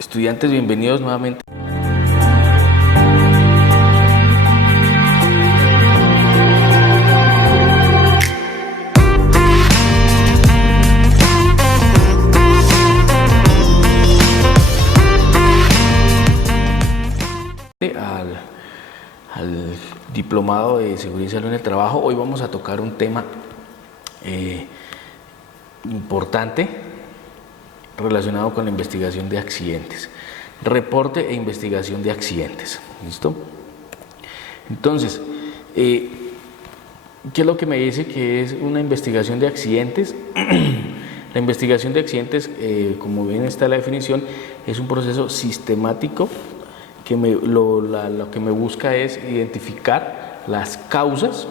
Estudiantes, bienvenidos nuevamente al diplomado de seguridad y salud en el trabajo. Hoy vamos a tocar un tema importante relacionado con la investigación de accidentes, reporte e investigación de accidentes. ¿Listo? Entonces, ¿qué es lo que me dice que es una investigación de accidentes? La investigación de accidentes, como bien está la definición, es un proceso sistemático que lo que me busca es identificar las causas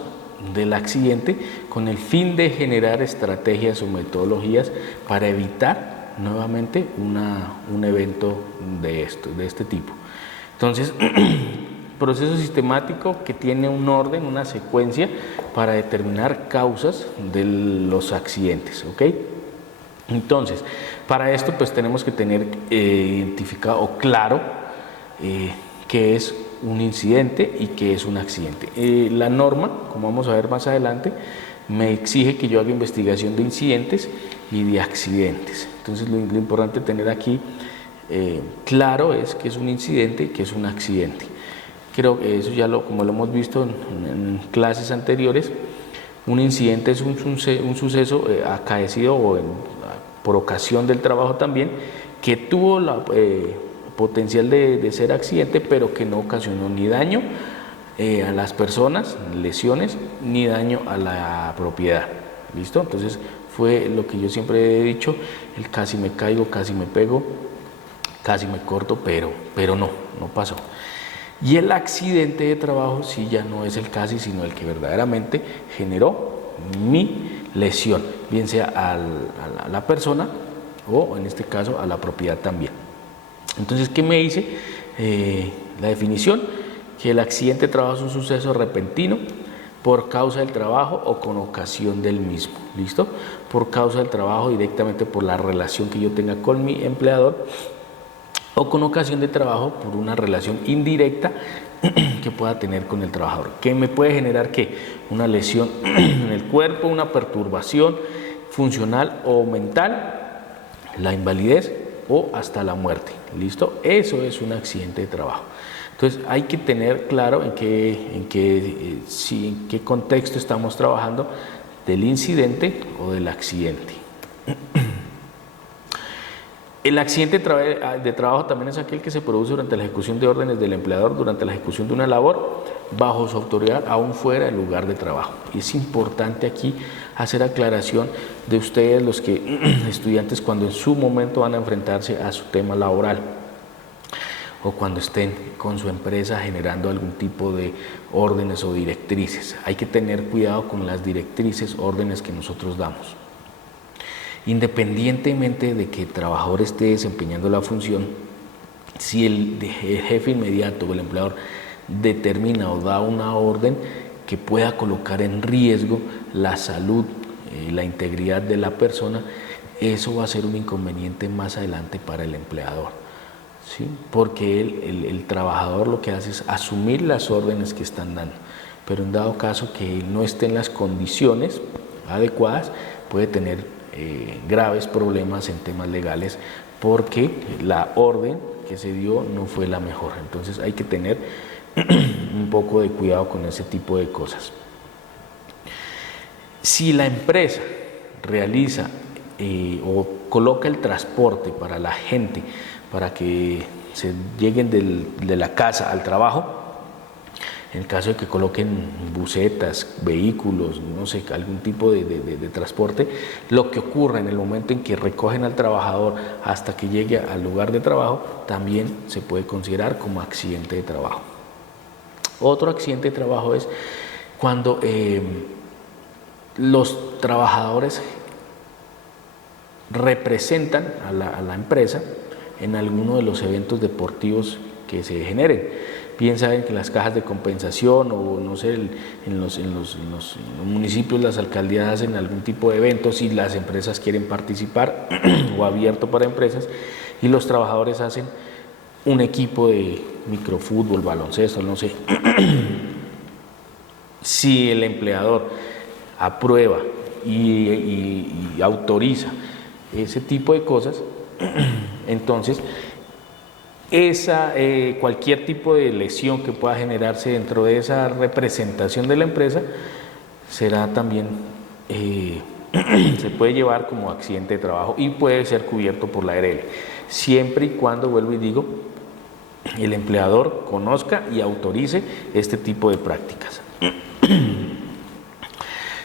del accidente con el fin de generar estrategias o metodologías para evitar nuevamente un evento de este tipo. Entonces, proceso sistemático que tiene un orden, una secuencia para determinar causas de los accidentes, ¿ok? Entonces, para esto pues tenemos que tener identificado o claro qué es un incidente y qué es un accidente. La norma, como vamos a ver más adelante, me exige que yo haga investigación de incidentes y de accidentes. Entonces lo importante tener aquí claro es qué es un incidente y qué es un accidente. Creo que eso ya como lo hemos visto en clases anteriores, un incidente es un suceso acaecido por ocasión del trabajo también, que tuvo la potencial de ser accidente, pero que no ocasionó ni daño a las personas, lesiones, ni daño a la propiedad. ¿Listo? Entonces fue lo que yo siempre he dicho, el casi me caigo, casi me pego, casi me corto, pero no pasó. Y el accidente de trabajo sí ya no es el casi, sino el que verdaderamente generó mi lesión, bien sea a la persona o en este caso a la propiedad también. Entonces, ¿qué me dice la definición? Que el accidente de trabajo es un suceso repentino por causa del trabajo o con ocasión del mismo. ¿Listo? Por causa del trabajo, directamente por la relación que yo tenga con mi empleador, o con ocasión de trabajo por una relación indirecta que pueda tener con el trabajador. ¿Qué me puede generar? ¿Qué? Una lesión en el cuerpo, una perturbación funcional o mental, la invalidez o hasta la muerte. ¿Listo? Eso es un accidente de trabajo. Entonces hay que tener claro en qué contexto estamos trabajando, del incidente o del accidente. El accidente de trabajo también es aquel que se produce durante la ejecución de órdenes del empleador, durante la ejecución de una labor, bajo su autoridad, aún fuera del lugar de trabajo. Y es importante aquí hacer aclaración de ustedes, los estudiantes, cuando en su momento van a enfrentarse a su tema laboral, o cuando estén con su empresa generando algún tipo de órdenes o directrices. Hay que tener cuidado con las directrices, órdenes que nosotros damos. Independientemente de que el trabajador esté desempeñando la función, si el jefe inmediato o el empleador determina o da una orden que pueda colocar en riesgo la salud y la integridad de la persona, eso va a ser un inconveniente más adelante para el empleador, ¿sí? Porque el trabajador lo que hace es asumir las órdenes que están dando, pero en dado caso que él no esté en las condiciones adecuadas, puede tener graves problemas en temas legales, porque la orden que se dio no fue la mejor. Entonces hay que tener un poco de cuidado con ese tipo de cosas. Si la empresa realiza o coloca el transporte para la gente, para que se lleguen de la casa al trabajo, en caso de que coloquen busetas, vehículos, no sé, algún tipo de transporte, lo que ocurra en el momento en que recogen al trabajador hasta que llegue al lugar de trabajo, también se puede considerar como accidente de trabajo. Otro accidente de trabajo es cuando los trabajadores representan a la empresa en alguno de los eventos deportivos que se generen. Piensa en que las cajas de compensación o no sé, en los municipios, las alcaldías hacen algún tipo de eventos y las empresas quieren participar o abierto para empresas, y los trabajadores hacen un equipo de microfútbol, baloncesto, no sé. Si el empleador aprueba y autoriza ese tipo de cosas, entonces cualquier tipo de lesión que pueda generarse dentro de esa representación de la empresa será también, se puede llevar como accidente de trabajo y puede ser cubierto por la ARL, siempre y cuando, vuelvo y digo, el empleador conozca y autorice este tipo de prácticas.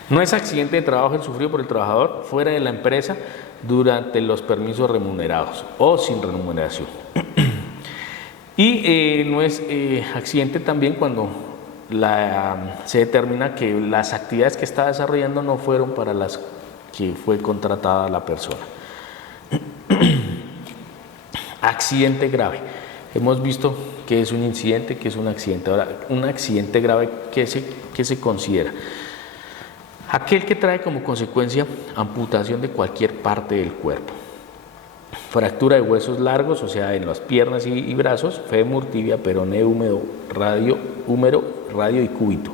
No es accidente de trabajo el sufrido por el trabajador fuera de la empresa durante los permisos remunerados o sin remuneración. Y no es accidente también cuando se determina que las actividades que está desarrollando no fueron para las que fue contratada la persona. Accidente grave. Hemos visto que es un incidente, que es un accidente. Ahora, un accidente grave, ¿qué se considera? Aquel que trae como consecuencia amputación de cualquier parte del cuerpo. Fractura de huesos largos, o sea, en las piernas y brazos, fémur, tibia, peroné, húmero, radio y cúbito.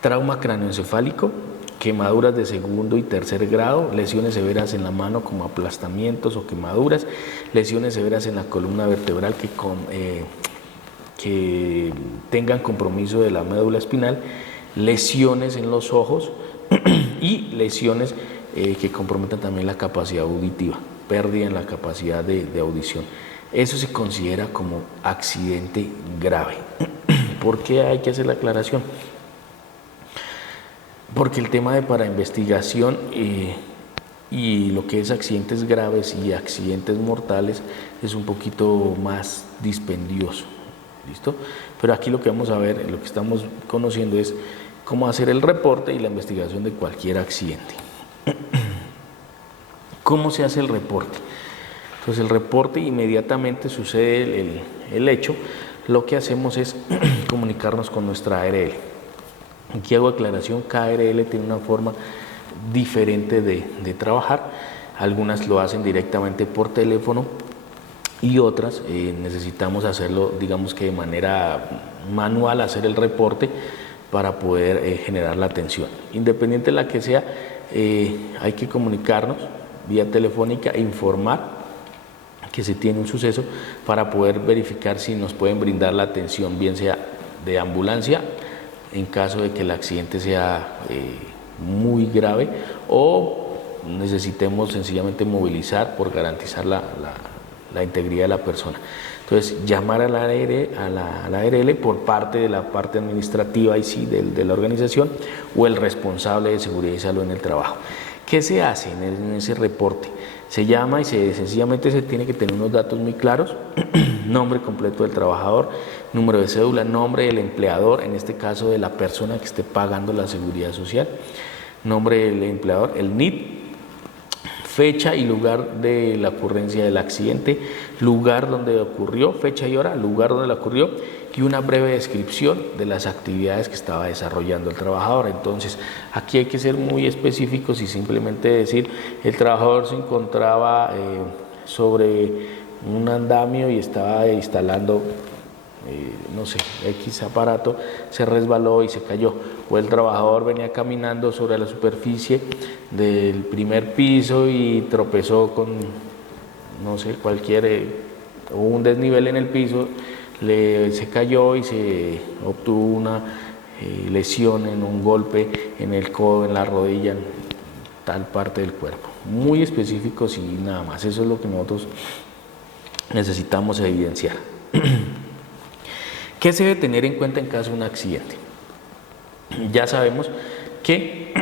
Trauma cráneoencefálico, quemaduras de segundo y tercer grado, lesiones severas en la mano como aplastamientos o quemaduras, lesiones severas en la columna vertebral que tengan compromiso de la médula espinal, lesiones en los ojos y lesiones que comprometan también la capacidad auditiva, pérdida en la capacidad de audición. Eso se considera como accidente grave. ¿Por qué hay que hacer la aclaración? Porque el tema de para investigación y lo que es accidentes graves y accidentes mortales es un poquito más dispendioso. ¿Listo? Pero aquí lo que vamos a ver, lo que estamos conociendo es cómo hacer el reporte y la investigación de cualquier accidente. ¿Cómo se hace el reporte? Entonces el reporte inmediatamente sucede el hecho, lo que hacemos es comunicarnos con nuestra ARL. Aquí hago aclaración, cada ARL tiene una forma diferente de trabajar, algunas lo hacen directamente por teléfono y otras necesitamos hacerlo, digamos que de manera manual, hacer el reporte para poder generar la atención. Independiente de la que sea, hay que comunicarnos vía telefónica e informar que se tiene un suceso para poder verificar si nos pueden brindar la atención, bien sea de ambulancia, en caso de que el accidente sea muy grave o necesitemos sencillamente movilizar por garantizar la integridad de la persona. Entonces, llamar a la ARL por parte de la parte administrativa y sí, de la organización o el responsable de seguridad y salud en el trabajo. ¿Qué se hace en ese reporte? Se llama y sencillamente se tiene que tener unos datos muy claros, nombre completo del trabajador, número de cédula, nombre del empleador, en este caso de la persona que esté pagando la seguridad social, nombre del empleador, el NID, fecha y lugar de la ocurrencia del accidente, lugar donde ocurrió, fecha y hora, lugar donde la ocurrió y una breve descripción de las actividades que estaba desarrollando el trabajador. Entonces, aquí hay que ser muy específicos y simplemente decir, el trabajador se encontraba sobre un andamio y estaba instalando no sé, X aparato, se resbaló y se cayó, o el trabajador venía caminando sobre la superficie del primer piso y tropezó con, no sé, hubo un desnivel en el piso, se cayó y se obtuvo una lesión en un golpe en el codo, en la rodilla, en tal parte del cuerpo. Muy específicos y nada más, eso es lo que nosotros necesitamos evidenciar. ¿Qué se debe tener en cuenta en caso de un accidente? Ya sabemos que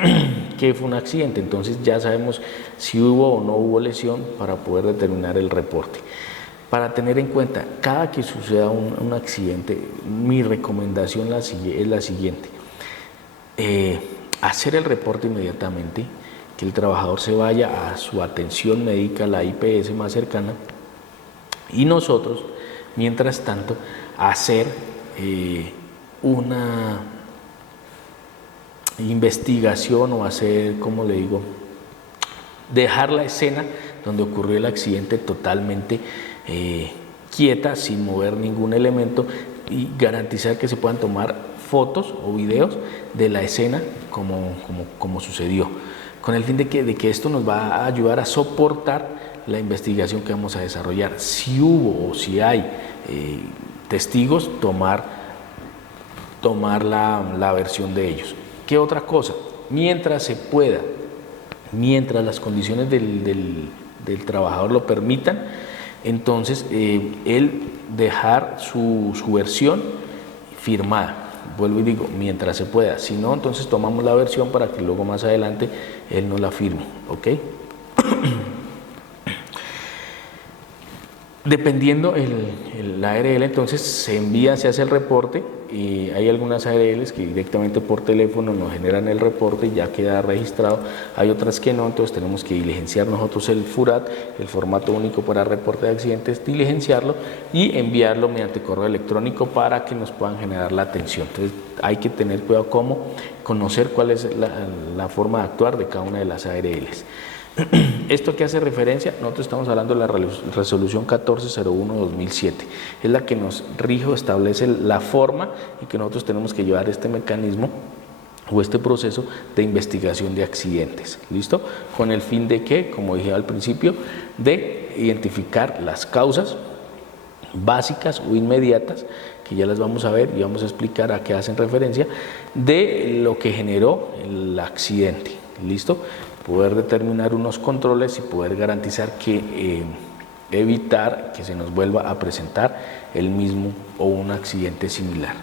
fue un accidente, entonces ya sabemos si hubo o no hubo lesión para poder determinar el reporte. Para tener en cuenta, cada que suceda un accidente, mi recomendación es la siguiente. Hacer el reporte inmediatamente, que el trabajador se vaya a su atención médica, la IPS más cercana, y nosotros, mientras tanto, hacer una investigación o hacer, ¿cómo le digo?, dejar la escena donde ocurrió el accidente totalmente quieta, sin mover ningún elemento, y garantizar que se puedan tomar fotos o videos de la escena como sucedió, con el fin de que esto nos va a ayudar a soportar la investigación que vamos a desarrollar. Si hubo o si hay testigos, tomar la versión de ellos. ¿Qué otra cosa? Mientras se pueda, mientras las condiciones del trabajador lo permitan, entonces él dejar su versión firmada. Vuelvo y digo, mientras se pueda. Si no, entonces tomamos la versión para que luego más adelante él no la firme, ¿ok? Dependiendo la ARL, entonces se envía, se hace el reporte, y hay algunas ARLs que directamente por teléfono nos generan el reporte y ya queda registrado. Hay otras que no, entonces tenemos que diligenciar nosotros el FURAT, el formato único para reporte de accidentes, diligenciarlo y enviarlo mediante correo electrónico para que nos puedan generar la atención. Entonces hay que tener cuidado cómo conocer cuál es la forma de actuar de cada una de las ARLs. ¿Esto que hace referencia? Nosotros estamos hablando de la resolución 1401-2007, es la que nos rige o establece la forma y que nosotros tenemos que llevar este mecanismo o este proceso de investigación de accidentes, ¿listo? Con el fin de que, como dije al principio, de identificar las causas básicas o inmediatas, que ya las vamos a ver y vamos a explicar a qué hacen referencia, de lo que generó el accidente, ¿listo? Poder determinar unos controles y poder garantizar que evitar que se nos vuelva a presentar el mismo o un accidente similar.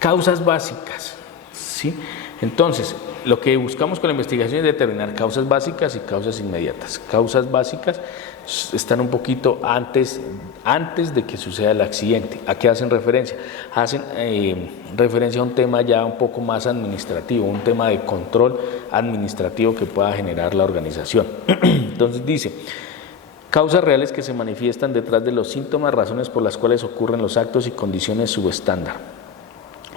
Causas básicas, ¿sí? Entonces, lo que buscamos con la investigación es determinar causas básicas y causas inmediatas. Causas básicas están un poquito antes de que suceda el accidente. ¿A qué hacen referencia? Hacen referencia a un tema ya un poco más administrativo, un tema de control administrativo que pueda generar la organización. Entonces dice: causas reales que se manifiestan detrás de los síntomas, razones por las cuales ocurren los actos y condiciones subestándar.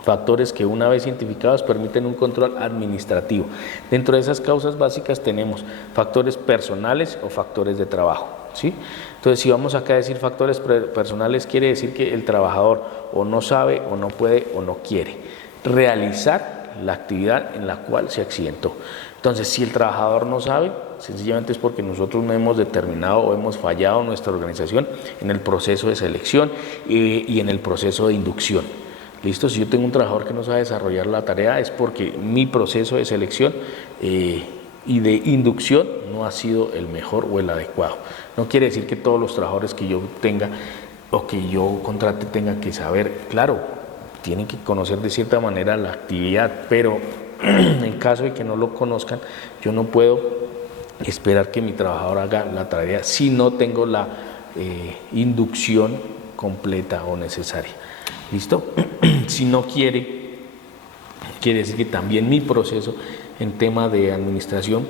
Factores que una vez identificados permiten un control administrativo. Dentro de esas causas básicas tenemos factores personales o factores de trabajo, ¿sí? Entonces, si vamos acá a decir factores personales, quiere decir que el trabajador o no sabe o no puede o no quiere realizar la actividad en la cual se accidentó. Entonces, si el trabajador no sabe, sencillamente es porque nosotros no hemos determinado o hemos fallado en nuestra organización en el proceso de selección y en el proceso de inducción. ¿Listo? Si yo tengo un trabajador que no sabe desarrollar la tarea, es porque mi proceso de selección y de inducción no ha sido el mejor o el adecuado. No quiere decir que todos los trabajadores que yo tenga o que yo contrate tengan que saber, claro, tienen que conocer de cierta manera la actividad, pero en caso de que no lo conozcan, yo no puedo esperar que mi trabajador haga la tarea si no tengo la inducción completa o necesaria. ¿Listo? Si no quiere decir que también mi proceso en tema de administración,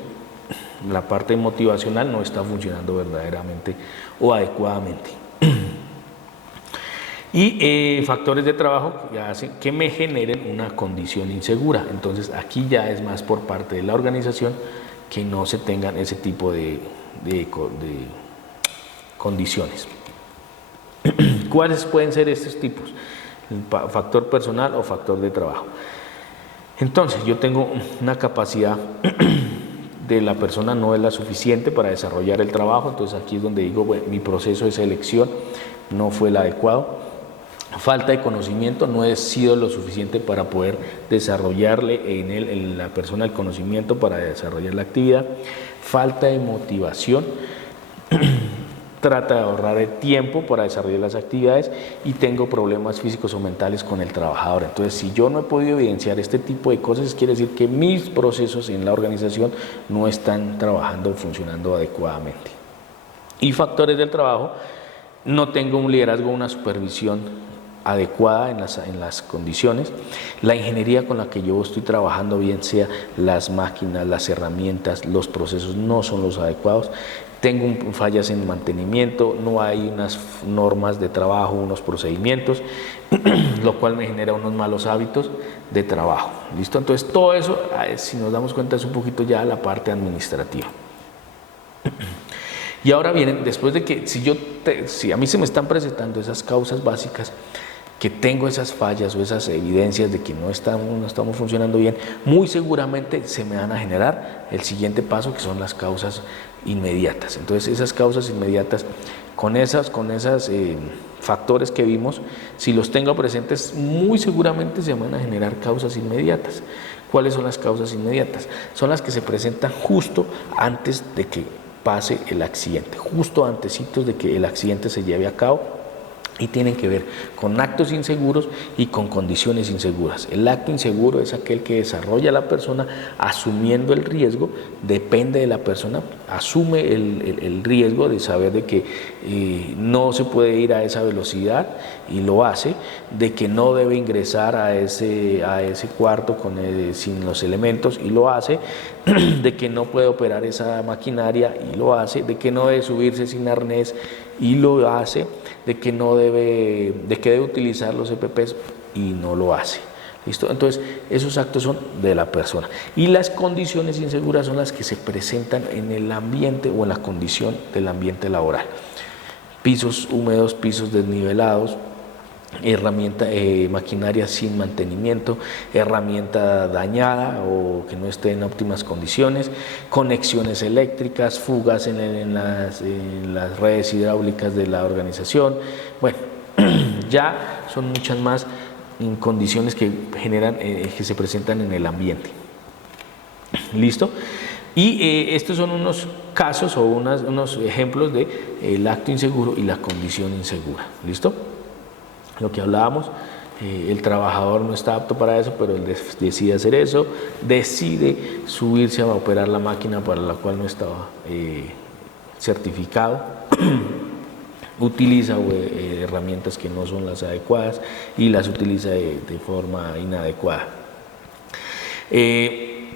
la parte motivacional, no está funcionando verdaderamente o adecuadamente. Y factores de trabajo que hacen que me generen una condición insegura. Entonces aquí ya es más por parte de la organización que no se tengan ese tipo de condiciones. ¿Cuáles pueden ser estos tipos? Factor personal o factor de trabajo. Entonces, yo tengo una capacidad de la persona no es la suficiente para desarrollar el trabajo, entonces aquí es donde digo, bueno, mi proceso de selección no fue el adecuado. Falta de conocimiento, no he sido lo suficiente para poder desarrollarle en la persona el conocimiento para desarrollar la actividad. Falta de motivación. Trata de ahorrar el tiempo para desarrollar las actividades y tengo problemas físicos o mentales con el trabajador. Entonces, si yo no he podido evidenciar este tipo de cosas, quiere decir que mis procesos en la organización no están trabajando o funcionando adecuadamente. Y factores del trabajo, no tengo un liderazgo, una supervisión adecuada en las condiciones. La ingeniería con la que yo estoy trabajando, bien sea las máquinas, las herramientas, los procesos, no son los adecuados. Tengo fallas en mantenimiento, no hay unas normas de trabajo, unos procedimientos, lo cual me genera unos malos hábitos de trabajo. ¿Listo? Entonces todo eso, si nos damos cuenta, es un poquito ya la parte administrativa. Y ahora vienen, después de que si a mí se me están presentando esas causas básicas, que tengo esas fallas o esas evidencias de que no estamos funcionando bien, muy seguramente se me van a generar el siguiente paso, que son las causas inmediatas. Entonces esas causas inmediatas, con esas factores que vimos, si los tengo presentes, muy seguramente se van a generar causas inmediatas. ¿Cuáles son las causas inmediatas? Son las que se presentan justo antes de que pase el accidente, justo antecitos de que el accidente se lleve a cabo, y tienen que ver con actos inseguros y con condiciones inseguras. El acto inseguro es aquel que desarrolla la persona asumiendo el riesgo, depende de la persona, asume el riesgo de saber de que no se puede ir a esa velocidad y lo hace, de que no debe ingresar a ese cuarto sin los elementos y lo hace, de que no puede operar esa maquinaria y lo hace, de que no debe subirse sin arnés y lo hace, de que debe utilizar los EPPs y no lo hace. ¿Listo? Entonces, esos actos son de la persona. Y las condiciones inseguras son las que se presentan en el ambiente o en la condición del ambiente laboral. Pisos húmedos, pisos desnivelados, maquinaria sin mantenimiento, herramienta dañada o que no esté en óptimas condiciones, conexiones eléctricas, fugas en las redes hidráulicas de la organización. Bueno, ya son muchas más condiciones que que se presentan en el ambiente. ¿Listo? Y estos son unos casos o unos ejemplos de el acto inseguro y la condición insegura. ¿Listo? Lo que hablábamos, el trabajador no está apto para eso, pero él decide hacer eso, decide subirse a operar la máquina para la cual no estaba certificado, utiliza herramientas que no son las adecuadas y las utiliza de forma inadecuada.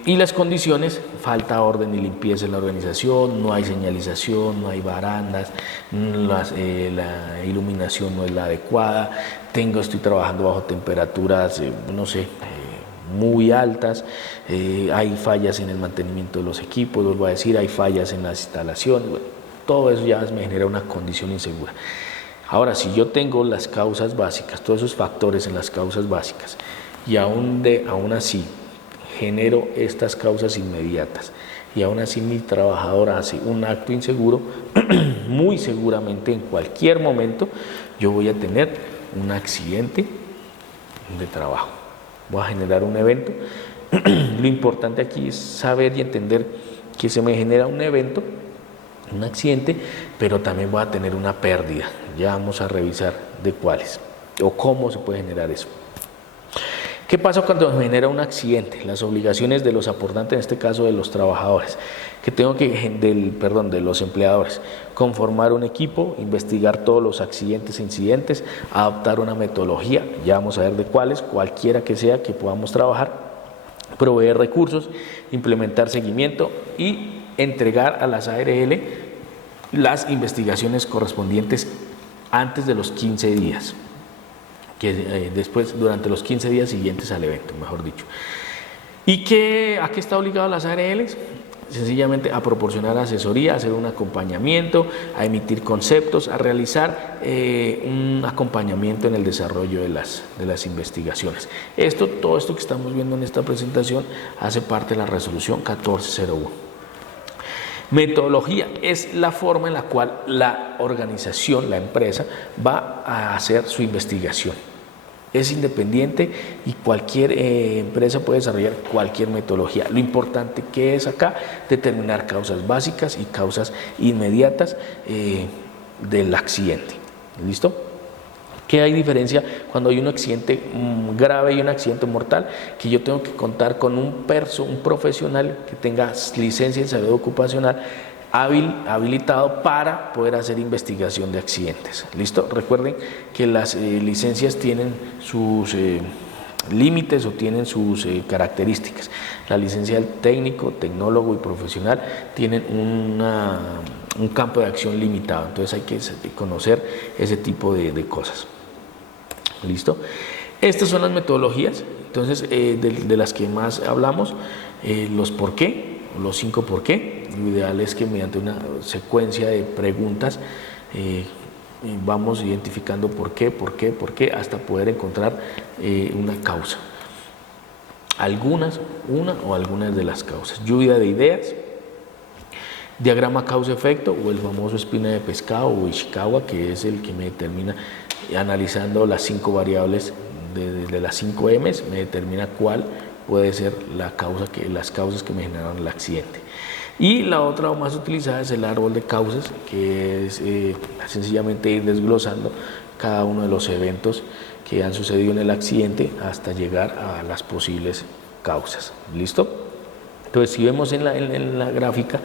Y las condiciones, falta orden y limpieza en la organización, no hay señalización, no hay barandas, la iluminación no es la adecuada, estoy trabajando bajo temperaturas, muy altas, hay fallas en el mantenimiento de los equipos, vuelvo a decir, hay fallas en las instalaciones, bueno, todo eso ya me genera una condición insegura. Ahora, si yo tengo las causas básicas, todos esos factores en las causas básicas, y aún así genero estas causas inmediatas y aún así mi trabajador hace un acto inseguro, muy seguramente en cualquier momento yo voy a tener un accidente de trabajo, voy a generar un evento. Lo importante aquí es saber y entender que se me genera un evento, un accidente, pero también voy a tener una pérdida. Ya vamos a revisar de cuáles o cómo se puede generar eso. ¿Qué pasa cuando me genera un accidente? Las obligaciones de los aportantes, en este caso de los trabajadores, de los empleadores: conformar un equipo, investigar todos los accidentes e incidentes, adoptar una metodología, ya vamos a ver de cuáles, cualquiera que sea que podamos trabajar, proveer recursos, implementar seguimiento y entregar a las ARL las investigaciones correspondientes antes de los 15 días. Después, durante los 15 días siguientes al evento, mejor dicho. ¿Y a qué está obligado las ARLs? Sencillamente a proporcionar asesoría, a hacer un acompañamiento, a emitir conceptos, a realizar un acompañamiento en el desarrollo de las investigaciones. Todo esto que estamos viendo en esta presentación hace parte de la resolución 1401. Metodología es la forma en la cual la organización, la empresa, va a hacer su investigación. Es independiente y cualquier empresa puede desarrollar cualquier metodología. Lo importante que es acá determinar causas básicas y causas inmediatas del accidente. ¿Listo? ¿Qué hay diferencia cuando hay un accidente grave y un accidente mortal? Que yo tengo que contar con un profesional que tenga licencia en salud ocupacional habilitado para poder hacer investigación de accidentes. ¿Listo? Recuerden que las licencias tienen sus límites o tienen sus características. La licencia del técnico, tecnólogo y profesional tienen un campo de acción limitado, entonces hay que conocer ese tipo de cosas. ¿Listo? Estas son las metodologías, entonces de las que más hablamos, los por qué, los 5 por qué. lo ideal es que mediante una secuencia de preguntas vamos identificando por qué, hasta poder encontrar una causa. Algunas de las causas. Lluvia de ideas, diagrama causa-efecto o el famoso espina de pescado o Ishikawa, que es el que me determina, analizando las 5 variables de las 5 M's, me determina cuál puede ser las causas que me generaron el accidente. Y la otra o más utilizada es el árbol de causas, que es sencillamente ir desglosando cada uno de los eventos que han sucedido en el accidente hasta llegar a las posibles causas. ¿Listo? Entonces, si vemos en la gráfica,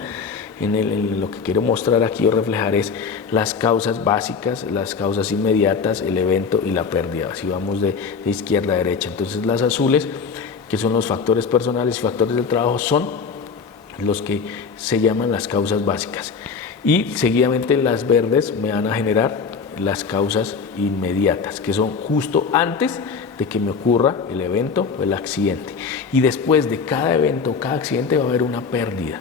lo que quiero mostrar aquí o reflejar es las causas básicas, las causas inmediatas, el evento y la pérdida. Si vamos de izquierda a derecha, entonces las azules, que son los factores personales y factores del trabajo, son los que se llaman las causas básicas. Y seguidamente las verdes me van a generar las causas inmediatas, que son justo antes de que me ocurra el evento o el accidente. Y después de cada evento o cada accidente va a haber una pérdida.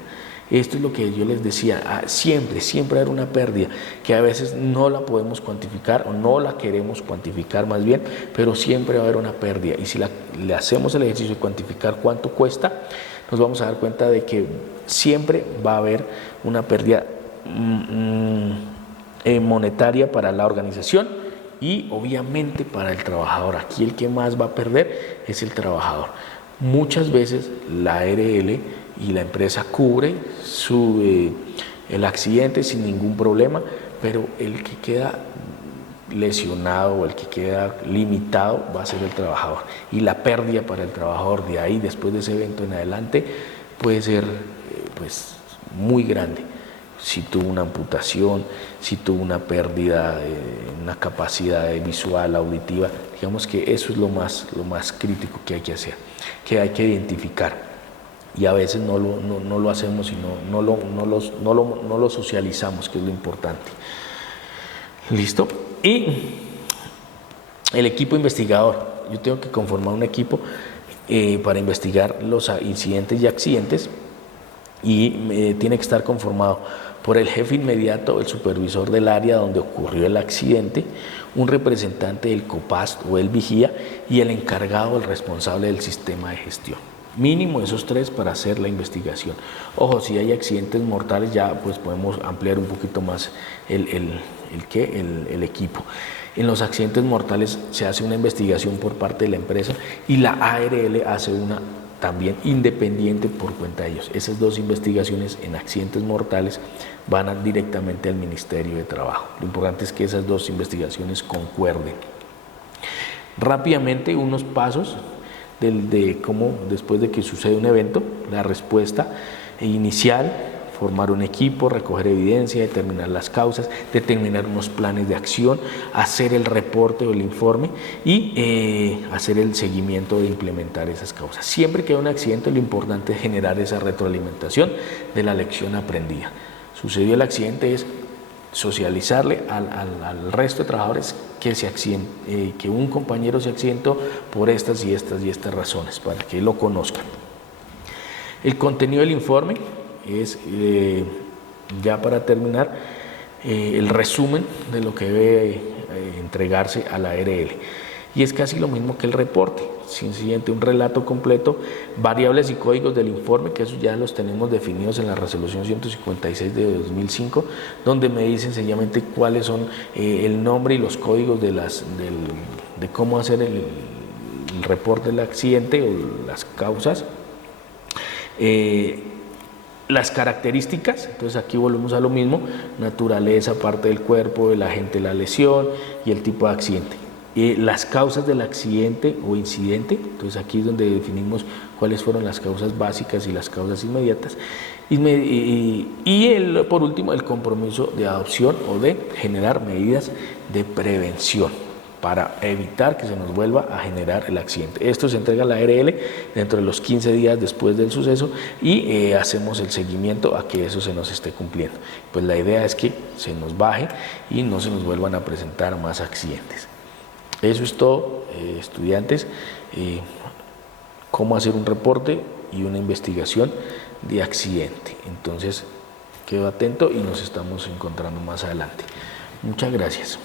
Esto es lo que yo les decía, siempre va a haber una pérdida, que a veces no la podemos cuantificar o no la queremos cuantificar más bien, pero siempre va a haber una pérdida. Y si le hacemos el ejercicio de cuantificar cuánto cuesta, nos vamos a dar cuenta de que siempre va a haber una pérdida monetaria para la organización y obviamente para el trabajador. Aquí el que más va a perder es el trabajador. Muchas veces la ARL y la empresa cubre el accidente sin ningún problema, pero el que queda lesionado o el que queda limitado va a ser el trabajador, y la pérdida para el trabajador de ahí, después de ese evento en adelante, puede ser pues muy grande. Si tuvo una amputación, si tuvo una pérdida, una capacidad visual, auditiva, digamos que eso es lo más crítico que hay que hacer, que hay que identificar. Y a veces no lo hacemos y no lo socializamos, que es lo importante. ¿Listo? Y el equipo investigador. Yo tengo que conformar un equipo para investigar los incidentes y accidentes, y tiene que estar conformado por el jefe inmediato, el supervisor del área donde ocurrió el accidente, un representante del COPAST o el vigía y el encargado, el responsable del sistema de gestión. Mínimo esos 3 para hacer la investigación. Ojo, si hay accidentes mortales ya pues podemos ampliar un poquito más el equipo. En los accidentes mortales se hace una investigación por parte de la empresa y la ARL hace una también independiente por cuenta de ellos. Esas 2 investigaciones en accidentes mortales van directamente al Ministerio de Trabajo. Lo importante es que esas 2 investigaciones concuerden. Rápidamente, unos pasos de cómo, después de que sucede un evento, la respuesta inicial: formar un equipo, recoger evidencia, determinar las causas, determinar unos planes de acción, hacer el reporte o el informe y hacer el seguimiento de implementar esas causas. Siempre que hay un accidente, lo importante es generar esa retroalimentación de la lección aprendida. Sucedió el accidente, es socializarle al resto de trabajadores que un compañero se accidentó por estas y estas razones, para que lo conozcan. El contenido del informe es, ya para terminar, el resumen de lo que debe entregarse a la ARL. Y es casi lo mismo que el reporte, sencillamente un relato completo, variables y códigos del informe, que esos ya los tenemos definidos en la resolución 156 de 2005, donde me dicen sencillamente cuáles son el nombre y los códigos de cómo hacer el reporte del accidente o las causas. Las características, entonces aquí volvemos a lo mismo: naturaleza, parte del cuerpo, el agente de la lesión y el tipo de accidente. Las causas del accidente o incidente, entonces aquí es donde definimos cuáles fueron las causas básicas y las causas inmediatas. Por último, el compromiso de adopción o de generar medidas de prevención para evitar que se nos vuelva a generar el accidente. Esto se entrega a la ARL dentro de los 15 días después del suceso y hacemos el seguimiento a que eso se nos esté cumpliendo. Pues la idea es que se nos baje y no se nos vuelvan a presentar más accidentes. Eso es todo, estudiantes. Cómo hacer un reporte y una investigación de accidente. Entonces, quedo atento y nos estamos encontrando más adelante. Muchas gracias.